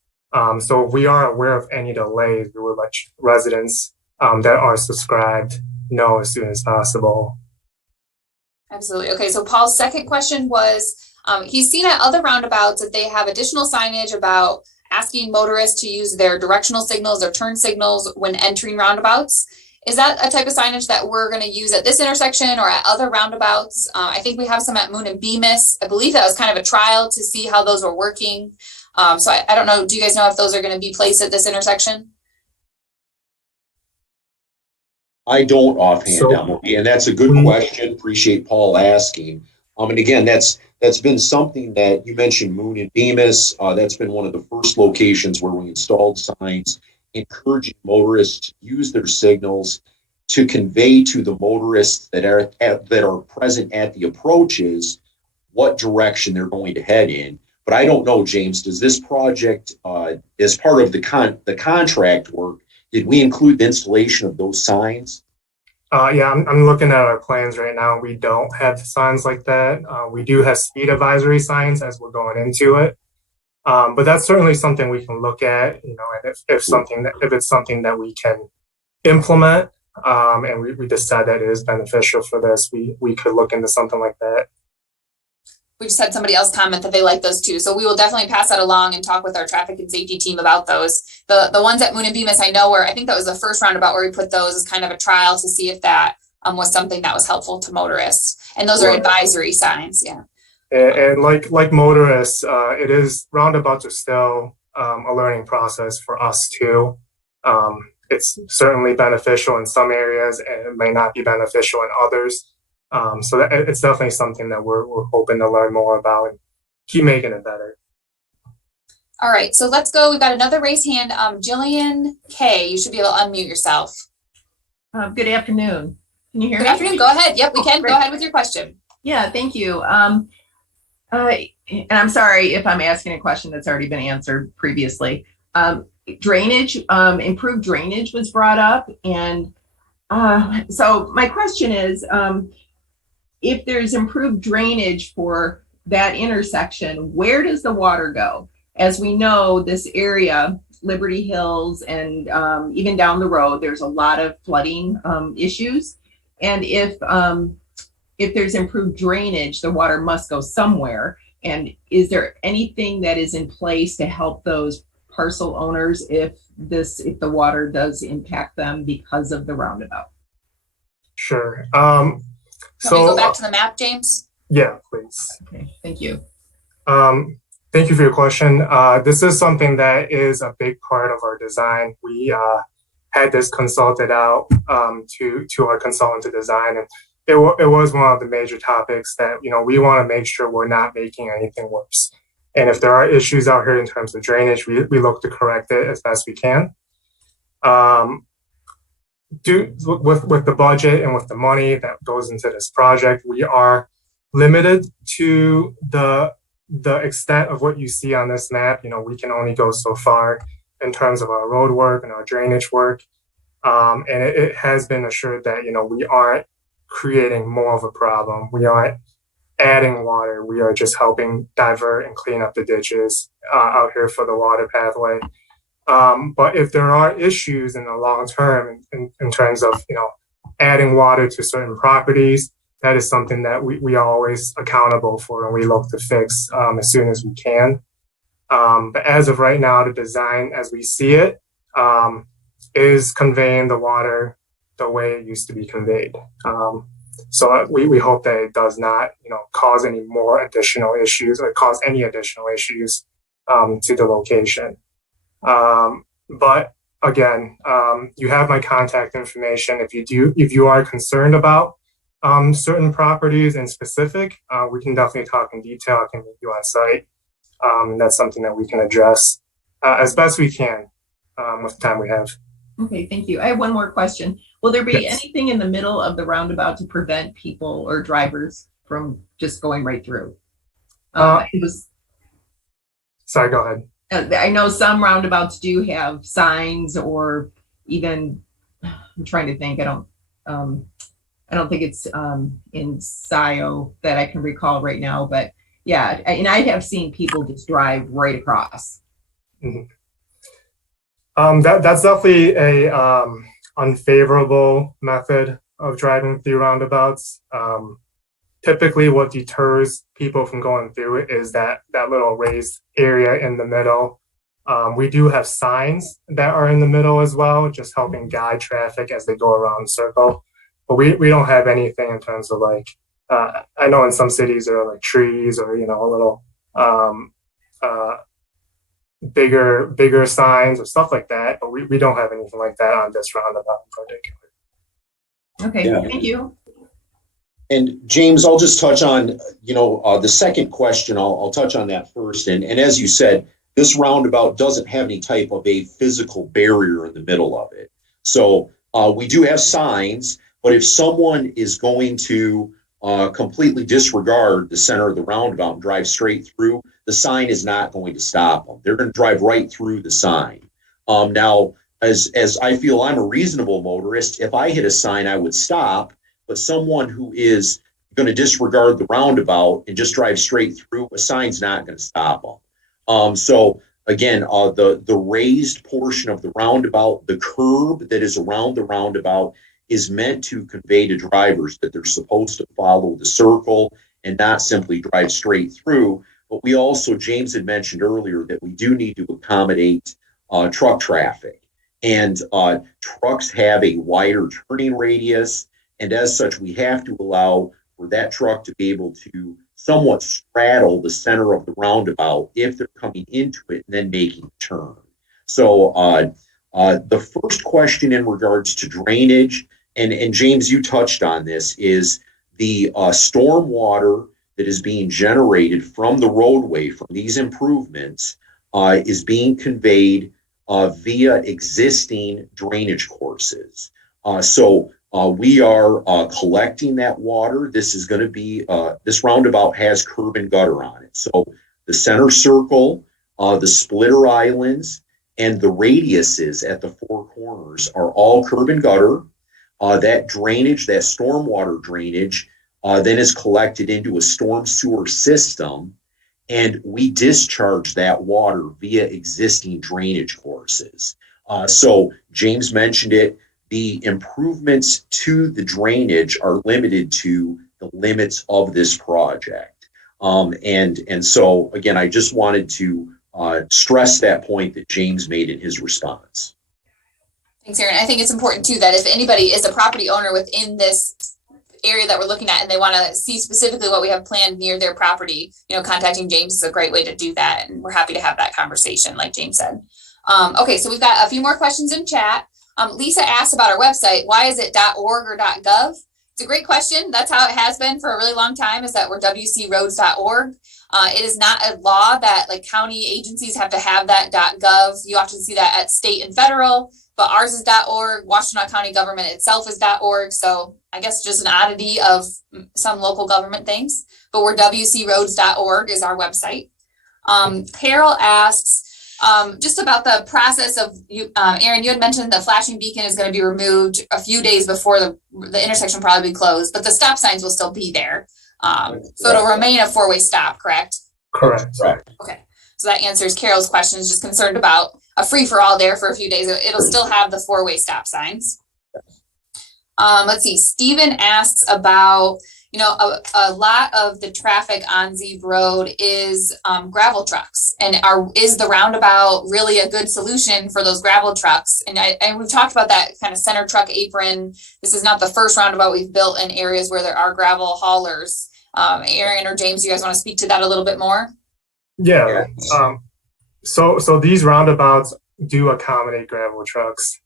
So if we are aware of any delays, we would let residents that are subscribed know as soon as possible. Absolutely. Okay, so Paul's second question was, he's seen at other roundabouts that they have additional signage about asking motorists to use their directional signals or turn signals when entering roundabouts. Is that a type of signage that we're going to use at this intersection or at other roundabouts? I think we have some at Moon and Bemis. I believe that was kind of a trial to see how those were working. So I don't know. Do you guys know if those are going to be placed at this intersection? I don't offhand, Emily, and that's a good question. Appreciate Paul asking. And again, that's been something that you mentioned, Moon and Bemis. That's been one of the first locations where we installed signs encouraging motorists to use their signals to convey to the motorists that are present at the approaches what direction they're going to head in. But I don't know, James, does this project, as part of the contract work, did we include the installation of those signs? Yeah, I'm looking at our plans right now. We don't have signs like that. We do have speed advisory signs as we're going into it. But that's certainly something we can look at, you know, and if it's something that we can implement, and we decide that it is beneficial for this, we could look into something like that. We just had somebody else comment that they like those too. So we will definitely pass that along and talk with our traffic and safety team about those. The ones at Moon and Bemis, I know I think that was the first roundabout where we put those as kind of a trial to see if that was something that was helpful to motorists. And those are advisory signs, yeah. And like motorists, roundabouts are still a learning process for us too. It's certainly beneficial in some areas and it may not be beneficial in others. So it's definitely something that we're hoping to learn more about and keep making it better. All right, so let's go. We've got another raised hand. Jillian K, you should be able to unmute yourself. Good afternoon. Can you hear me? Good afternoon. Go ahead. Yep, we can. Great. Go ahead with your question. Yeah, thank you. And I'm sorry if I'm asking a question that's already been answered previously. Drainage, improved drainage was brought up. And so my question is, if there's improved drainage for that intersection, where does the water go? As we know, this area, Liberty Hills, and even down the road, there's a lot of flooding issues. And if there's improved drainage, the water must go somewhere. And is there anything that is in place to help those parcel owners if the water does impact them because of the roundabout? Sure. Can we go back to the map, James? Yeah, please. Okay, thank you. Thank you for your question. This is something that is a big part of our design. We had this consulted out to our consultant to design, and it was one of the major topics that, you know, we want to make sure we're not making anything worse. And if there are issues out here in terms of drainage, we look to correct it as best we can. With the budget and with the money that goes into this project, we are limited to the extent of what you see on this map. You know, we can only go so far in terms of our road work and our drainage work. And it has been assured that, you know, we aren't creating more of a problem. We aren't adding water. We are just helping divert and clean up the ditches out here for the water pathway. But if there are issues in the long term in terms of, you know, adding water to certain properties, that is something that we are always accountable for and we look to fix as soon as we can. But as of right now, the design as we see it is conveying the water the way it used to be conveyed. So we hope that it does not, you know, cause any more additional issues or cause any additional issues to the location. But again, you have my contact information. If you are concerned about certain properties in specific, we can definitely talk in detail. I can meet you on site. That's something that we can address as best we can with the time we have. Okay, thank you. I have one more question. Will there be anything in the middle of the roundabout to prevent people or drivers from just going right through? Sorry, go ahead. I know some roundabouts do have signs or even, I'm trying to think, I don't think it's in SIO that I can recall right now, but yeah, and I have seen people just drive right across. That's definitely a unfavorable method of driving through roundabouts. Typically what deters people from going through it is that little raised area in the middle. We do have signs that are in the middle as well, just helping guide traffic as they go around the circle. But we don't have anything in terms of like, I know in some cities there are like trees or, a little bigger signs or stuff like that, but we don't have anything like that on this roundabout in particular. Okay, Yeah. thank you. And James, I'll just touch on, the second question. I'll touch on that first. And as you said, this roundabout doesn't have any type of a physical barrier in the middle of it. So we do have signs, but if someone is going to completely disregard the center of the roundabout and drive straight through, the sign is not going to stop them. They're going to drive right through the sign. Now, as I feel I'm a reasonable motorist, if I hit a sign, I would stop. But someone who is going to disregard the roundabout and just drive straight through, a sign's not going to stop them. So again, the raised portion of the roundabout, the curb that is around the roundabout, is meant to convey to drivers that they're supposed to follow the circle and not simply drive straight through. But we also, James had mentioned earlier, that we do need to accommodate truck traffic. And trucks have a wider turning radius. And as such, we have to allow for that truck to be able to somewhat straddle the center of the roundabout if they're coming into it and then making a turn. So the first question in regards to drainage, and James, you touched on this, is the storm water that is being generated from the roadway from these improvements is being conveyed via existing drainage courses. So we are collecting that water. This is going to be, this roundabout has curb and gutter on it. So the center circle, the splitter islands, and the radiuses at the four corners are all curb and gutter. That drainage, that stormwater drainage, then is collected into a storm sewer system, and we discharge that water via existing drainage courses. So James mentioned it. The improvements to the drainage are limited to the limits of this project. And so, again, I just wanted to stress that point that James made in his response. Thanks, Aaron. I think it's important too that if anybody is a property owner within this area that we're looking at and they want to see specifically what we have planned near their property, contacting James is a great way to do that. And we're happy to have that conversation, like James said. Okay, so we've got a few more questions in chat. Lisa asked about our website. Why is it .org or .gov? It's a great question. That's how it has been for a really long time, is that we're wcroads.org. It is not a law that county agencies have to have that .gov. You often see that at state and federal, but ours is .org. Washington County government itself is .org. So I guess just an oddity of some local government things, but we're wcroads.org is our website. Carol asks, just about the process of Aaron, you had mentioned the flashing beacon is going to be removed a few days before the intersection probably be closed, but the stop signs will still be there. So it'll remain a four-way stop, correct? Correct. Okay. So that answers Carol's questions, just concerned about a free-for-all there for a few days. It'll still have the four-way stop signs. Let's see. Stephen asks about, a lot of the traffic on Zeeb Road is gravel trucks, and is the roundabout really a good solution for those gravel trucks? And we've talked about that kind of center truck apron. This is not the first roundabout we've built in areas where there are gravel haulers. Aaron or James, you guys want to speak to that a little bit more? Yeah. So these roundabouts do accommodate gravel trucks.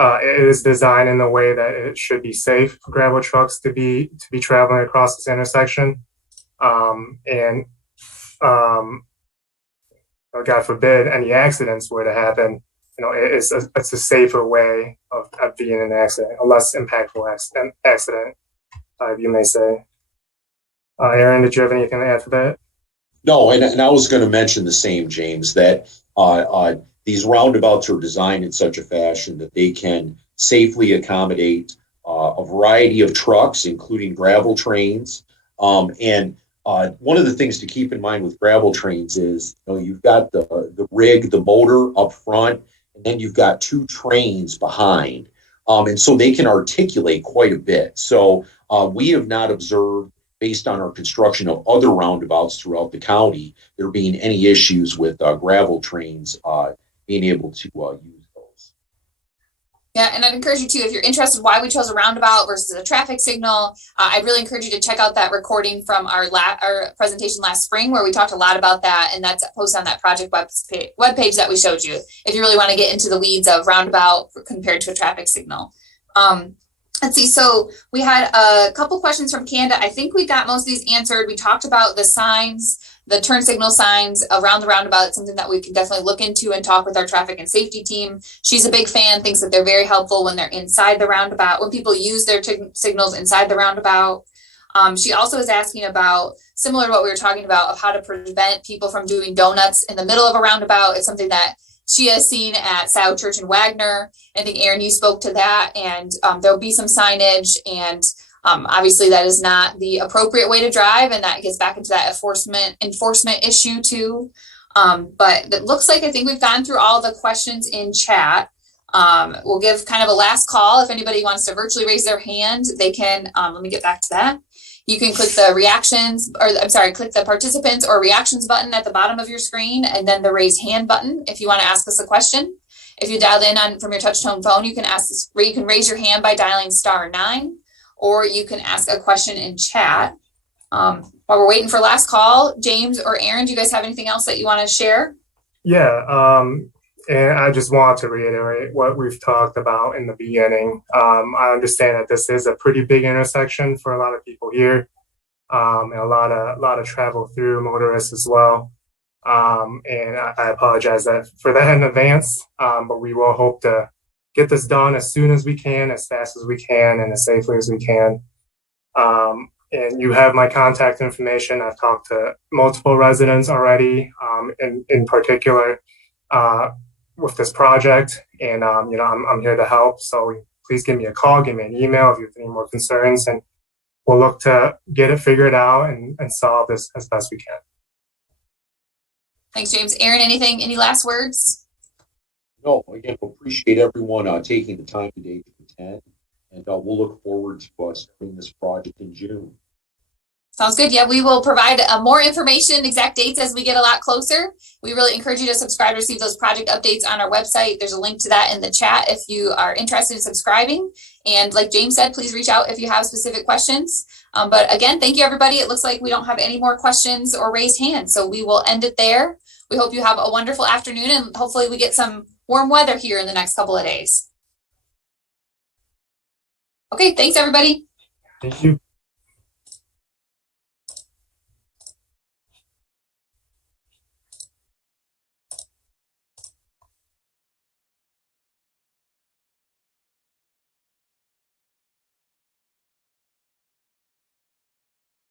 It is designed in a way that it should be safe for gravel trucks to be traveling across this intersection. And God forbid any accidents were to happen, it's a safer way of being in an accident, a less impactful accident, you may say. Aaron, did you have anything to add to that? No, and I was going to mention the same, James, that these roundabouts are designed in such a fashion that they can safely accommodate a variety of trucks, including gravel trains. And one of the things to keep in mind with gravel trains is, you've got the rig, the motor up front, and then you've got two trains behind. And so they can articulate quite a bit. So we have not observed, based on our construction of other roundabouts throughout the county, there being any issues with gravel trains being able to use those. Yeah, and I'd encourage you too, if you're interested why we chose a roundabout versus a traffic signal, I'd really encourage you to check out that recording from our presentation last spring, where we talked a lot about that, and that's posted on that project webpage that we showed you, if you really want to get into the weeds of roundabout compared to a traffic signal. Let's see, so we had a couple questions from Kanda. I think we got most of these answered. We talked about the signs, the turn signal signs around the roundabout. It's something that we can definitely look into and talk with our traffic and safety team. She's a big fan, thinks that they're very helpful when they're inside the roundabout, when people use their signals inside the roundabout. She also is asking about, similar to what we were talking about, of how to prevent people from doing donuts in the middle of a roundabout. It's something that she has seen at South Church and Wagner. I think, Aaron, you spoke to that, and there'll be some signage, and obviously that is not the appropriate way to drive, and that gets back into that enforcement issue too. But it looks like, I think we've gone through all the questions in chat. We'll give kind of a last call. If anybody wants to virtually raise their hand, they can. Let me get back to that. You can click the click the participants or reactions button at the bottom of your screen, and then the raise hand button if you want to ask us a question. If you dialed in from your touch tone phone, you can raise your hand by dialing *9, or you can ask a question in chat. While we're waiting for last call, James or Aaron, do you guys have anything else that you want to share? Yeah, and I just want to reiterate what we've talked about in the beginning. I understand that this is a pretty big intersection for a lot of people here, and a lot of travel through motorists as well. And I apologize for that in advance, but we will hope to get this done as soon as we can, as fast as we can, and as safely as we can. And you have my contact information. I've talked to multiple residents already, in particular, with this project, and I'm here to help. So please give me a call, give me an email if you have any more concerns, and we'll look to get it figured out and solve this as best we can. Thanks, James. Aaron, any last words? No, again, we appreciate everyone taking the time today to attend, and we'll look forward to starting this project in June. Sounds good. Yeah, we will provide more information, exact dates, as we get a lot closer. We really encourage you to subscribe to receive those project updates on our website. There's a link to that in the chat if you are interested in subscribing. And like James said, please reach out if you have specific questions. But again, thank you, everybody. It looks like we don't have any more questions or raised hands, so we will end it there. We hope you have a wonderful afternoon, and hopefully we get some warm weather here in the next couple of days. Okay, thanks, everybody. Thank you.